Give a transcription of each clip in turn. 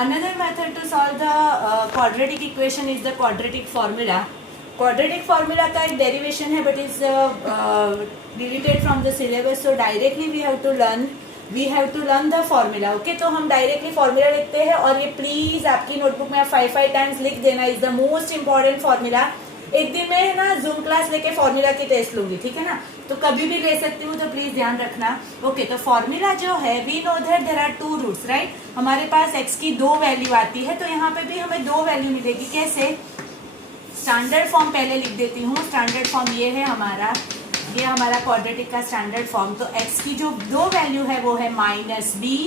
another method to solve the quadratic equation is the quadratic formula. Quadratic formula का एक derivation है, but is deleted from the syllabus, so directly we have to learn the formula. Okay, तो हम directly formula लिखते हैं, और ये please आपकी notebook में आप 5 times लिख देना. is the most important formula. एक दिन में ना जूम क्लास लेके फॉर्मूला की टेस्ट लूंगी, ठीक है ना, तो कभी भी ले सकती हूँ, तो प्लीज ध्यान रखना. ओके, तो फॉर्मूला जो है, we know that there are 2 roots, right. हमारे पास x की 2 वैल्यू आती है, तो यहाँ पे भी हमें 2 वैल्यू मिलेगी. कैसे? स्टैंडर्ड फॉर्म पहले लिख देती हूँ. स्टैंडर्ड फॉर्म ये है हमारा, ये हमारा क्वाड्रेटिक का स्टैंडर्ड फॉर्म. तो x की जो 2 वैल्यू है वो है -b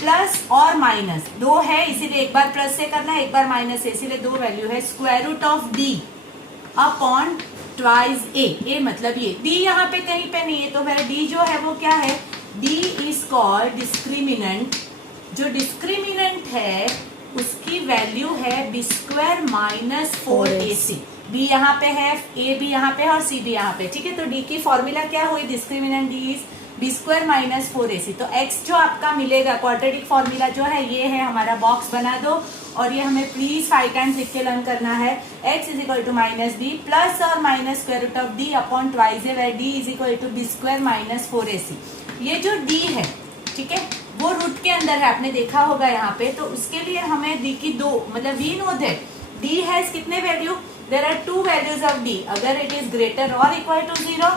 प्लस और माइनस 2 है, इसीलिए एक बार प्लस से करना है, एक बार माइनस से, इसीलिए 2 वैल्यू है. Square root of d upon twice A मतलब ये d यहाँ पे कहीं पे नहीं है, तो मेरा d जो है वो क्या है, d इज कॉल्ड डिस्क्रिमिनेंट. जो डिस्क्रिमिनेंट है उसकी वैल्यू है b square minus 4ac. b यहाँ पे है, a भी यहाँ पे है और c भी यहाँ पे, ठीक है. तो d की फॉर्मूला क्या हुई, discriminant d is b square minus 4ac. तो x जो आपका मिलेगा, क्वाड्रेटिक फॉर्मूला जो है ये है हमारा. बॉक्स बना दो, और ये हमें प्लीज 5 टाइम्स लिख के लर्न करना है. x is equal to minus B plus or minus square root of d upon twice A, where d is equal to b square minus 4ac. ये जो d है, ठीक है, वो रूट के अंदर है, आपने देखा होगा यहाँ पे. तो उसके लिए हमें d की 2, मतलब we know that d has कितने value, there are 2 values of d. अगर it is greater or equal to 0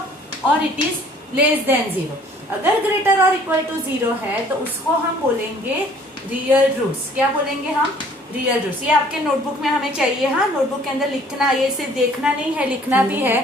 और इट इज लेस देन 0. अगर ग्रेटर और इक्वल टू 0 है तो उसको हम बोलेंगे रियल रूट्स. क्या बोलेंगे हम, रियल रूट्स. ये आपके नोटबुक में हमें चाहिए. हाँ, नोटबुक के अंदर लिखना, ये सिर्फ देखना नहीं है, लिखना भी है.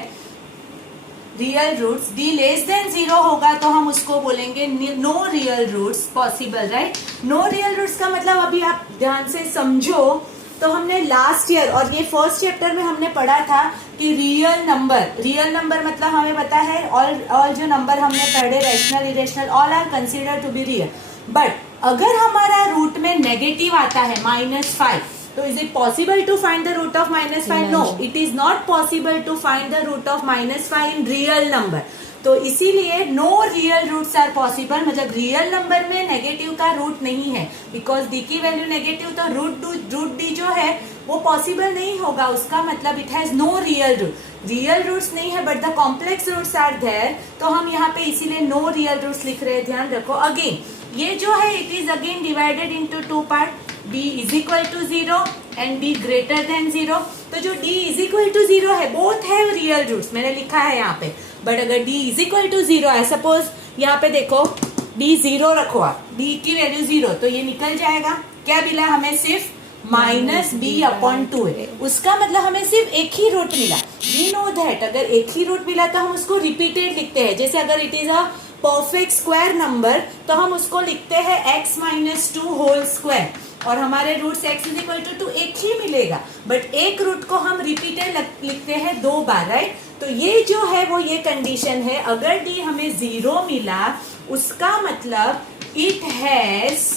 Real roots. d less than 0 होगा तो हम उसको बोलेंगे no real roots possible, right. No real roots का मतलब अभी आप ध्यान से समझो. तो हमने लास्ट ईयर और ये फर्स्ट चैप्टर में हमने पढ़ा था कि रियल नंबर मतलब हमें पता है ऑल जो नंबर हमने पढ़े, rational, irrational, all are considered to be real. But अगर हमारा रूट में नेगेटिव आता है -5, तो is it possible to find the root of -5? No, it is not possible to find the root of -5 in real number. तो इसीलिए no real roots are possible, मतलब real number में नेगेटिव का root नहीं है. बिकॉज डी की value negative, तो root D जो है वो पॉसिबल नहीं होगा. उसका मतलब it has no real root. Real roots नहीं है but the complex roots are there. तो हम यहाँ पे इसीलिए नो रियल रूट्स लिख रहे हैं. ध्यान रखो. अगेन ये जो है it is again divided into 2 part. b is equal to 0 and b greater than 0. तो जो d इज इक्वल टू 0 है, बोथ है रियल रूट्स, मैंने लिखा है यहाँ पे. बट अगर d इज इक्वल टू 0 है, सपोज यहाँ पे देखो d 0 रखो आप, d की वैल्यू 0, तो ये निकल जाएगा. क्या मिला हमें, सिर्फ -b अपॉन 2 है. उसका मतलब हमें सिर्फ एक ही रूट मिला. वी नो दैट अगर एक ही रूट मिला तो हम उसको रिपीटेड लिखते हैं. जैसे अगर it is a perfect square number तो हम उसको लिखते हैं x माइनस 2 होल स्क्वायर, और हमारे roots x is equal to 2 एक ही मिलेगा. बट एक रूट को हम रिपीटेड लिखते हैं 2 बार, राइट. तो ये जो है वो ये कंडीशन है. अगर d हमें 0 मिला उसका मतलब it has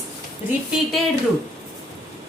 repeated root.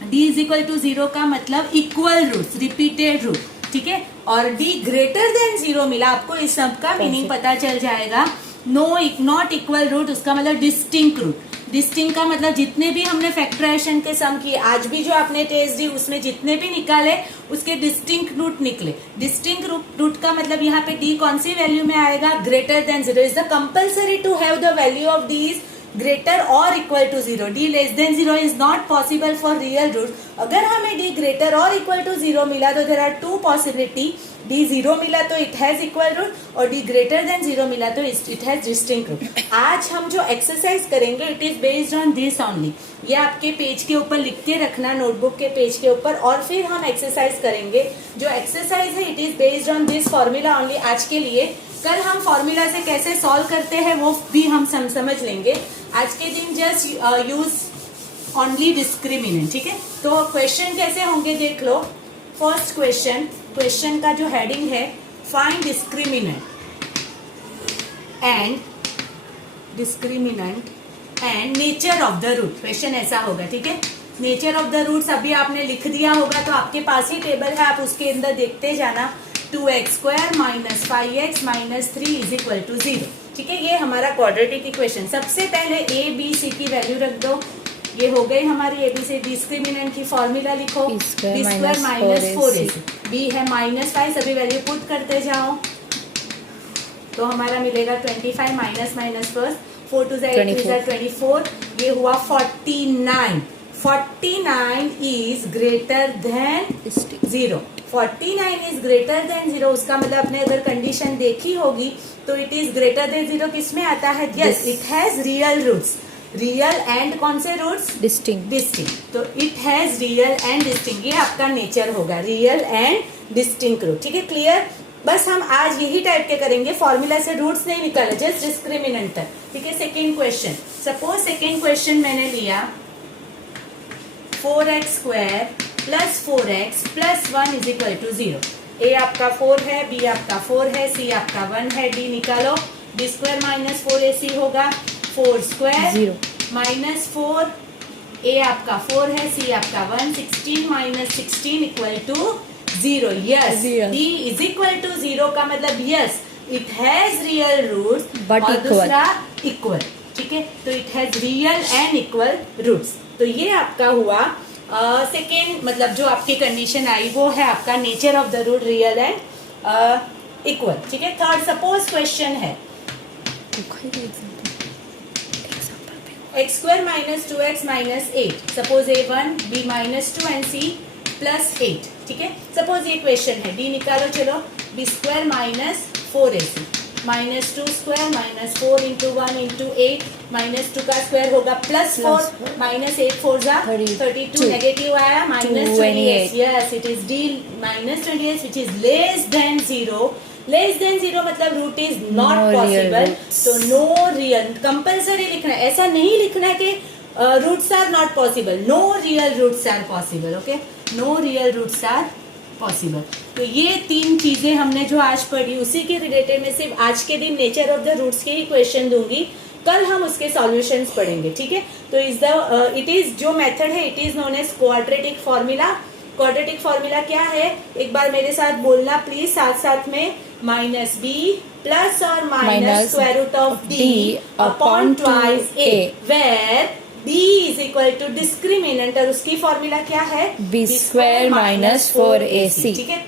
d is equal to 0 का मतलब इक्वल रूट, रिपीटेड रूट, ठीक है. और d ग्रेटर देन 0 मिला, आपको इस सब का मीनिंग पता चल जाएगा. नॉट इक्वल रूट, उसका मतलब डिस्टिंक्ट रूट. डिस्टिंक्ट का मतलब जितने भी हमने फैक्टराइजेशन के सम किए, आज भी जो आपने टेस्ट दी उसमें जितने भी निकाले उसके डिस्टिंक्ट रूट निकले. डिस्टिंक्ट रूट का मतलब यहाँ पे d कौन सी वैल्यू में आएगा, greater than 0. Is the compulsory to have the value of d is greater or equal to 0. d less than 0 is not possible for real root. अगर हमें d greater or equal to 0 मिला तो there are 2 possibility. d 0 मिला तो it has equal root, और d greater than 0 मिला तो it has distinct root. आज हम जो एक्सरसाइज करेंगे it is based on this only. ये आपके पेज के ऊपर लिख के रखना, नोटबुक के पेज के ऊपर, और फिर हम एक्सरसाइज करेंगे. जो एक्सरसाइज है it is based on this formula only आज के लिए. कल हम फॉर्मूला से कैसे सॉल्व करते हैं वो भी हम समझ लेंगे. आज के दिन जस्ट यूज ओनली डिस्क्रिमिनेंट, ठीक है. तो क्वेश्चन कैसे होंगे देख लो. फर्स्ट क्वेश्चन का जो हेडिंग है, find discriminant and nature of the root. Question ऐसा होगा, ठीक है. नेचर ऑफ द रूट्स अभी आपने लिख दिया होगा, तो आपके पास ही टेबल है, आप उसके अंदर देखते जाना. 2x square minus 5x minus 3 is equal to 0. ठीक है, ये हमारा क्वाड्रेटिक इक्वेशन. सबसे पहले a b c की वैल्यू रख दो. ये हो गई हमारी एबीसी। डिस्क्रिमिनेंट की फॉर्मूला लिखो, B square minus 4ac। B है -5, सभी वैल्यू पुट करते जाओ तो हमारा मिलेगा 25 माइनस फर्स्ट 4 to 8 is 24। ये हुआ 49। 49 is greater than 0। 49 is greater than 0, उसका मतलब आपने अगर कंडीशन देखी होगी तो इट इज ग्रेटर देन 0 किस में आता है? Yes, it has real roots. Real and कौन से रूट्स? डिस्टिंक्ट। तो it has real and distinct, ये आपका नेचर होगा, रियल एंड डिस्टिंक्ट रूट। ठीक है, क्लियर? बस हम आज यही टाइप के करेंगे, फॉर्मूला से रूट्स नहीं निकाले, जस्ट डिस्क्रिमिनेंट तक। ठीक है, second question. Suppose second question मैंने लिया 4x² + 4x + 1 = 0। ए आपका 4 है, बी आपका 4 है, सी आपका 1 है, डी निकालो। b² - 4ac होगा 4² -4। ए आपका 4 है, सी आपका 1, 16 - 16 = 0। Yes, D is equal to 0 का मतलब yes it has real roots और दूसरा इक्वल। ठीक है, तो it has real and equal roots. तो ये आपका हुआ सेकेंड, मतलब जो आपकी कंडीशन आई वो है आपका nature of the root real and equal. ठीक है, थर्ड सपोज क्वेश्चन है x² - 2x - 8। Suppose a1, b -2 and c +8। ठीक है, सपोज ये क्वेश्चन है, डी निकालो चलो। b² - 4ac -2² -4 × 1 × 8 -2 का स्क्वायर होगा +4 -8 4 जा 32 नेगेटिव आया -28। Yes, it is D -28 which is less than 0। Less than 0 मतलब रूट इज नॉट पॉसिबल। तो नो रियल, कंपल्सरी लिखना है, ऐसा नहीं लिखना है कि roots are not possible. No real roots are possible. Okay, no real roots are possible. तो ये तीन चीजें हमने जो आज पढ़ी उसी के रिलेटेड में सिर्फ आज के दिन नेचर ऑफ द रूट्स के ही क्वेश्चन दूंगी, कल हम उसके सॉल्यूशंस पढ़ेंगे। ठीक है, तो इट इज जो मेथड है it is known as quadratic formula. Quadratic formula क्या है, एक बार मेरे साथ बोलना प्लीज साथ साथ में। -b + or -√d upon twice a, where b is equal to discriminant और उसकी फॉर्मूला क्या है? b² - 4ac। ठीक है,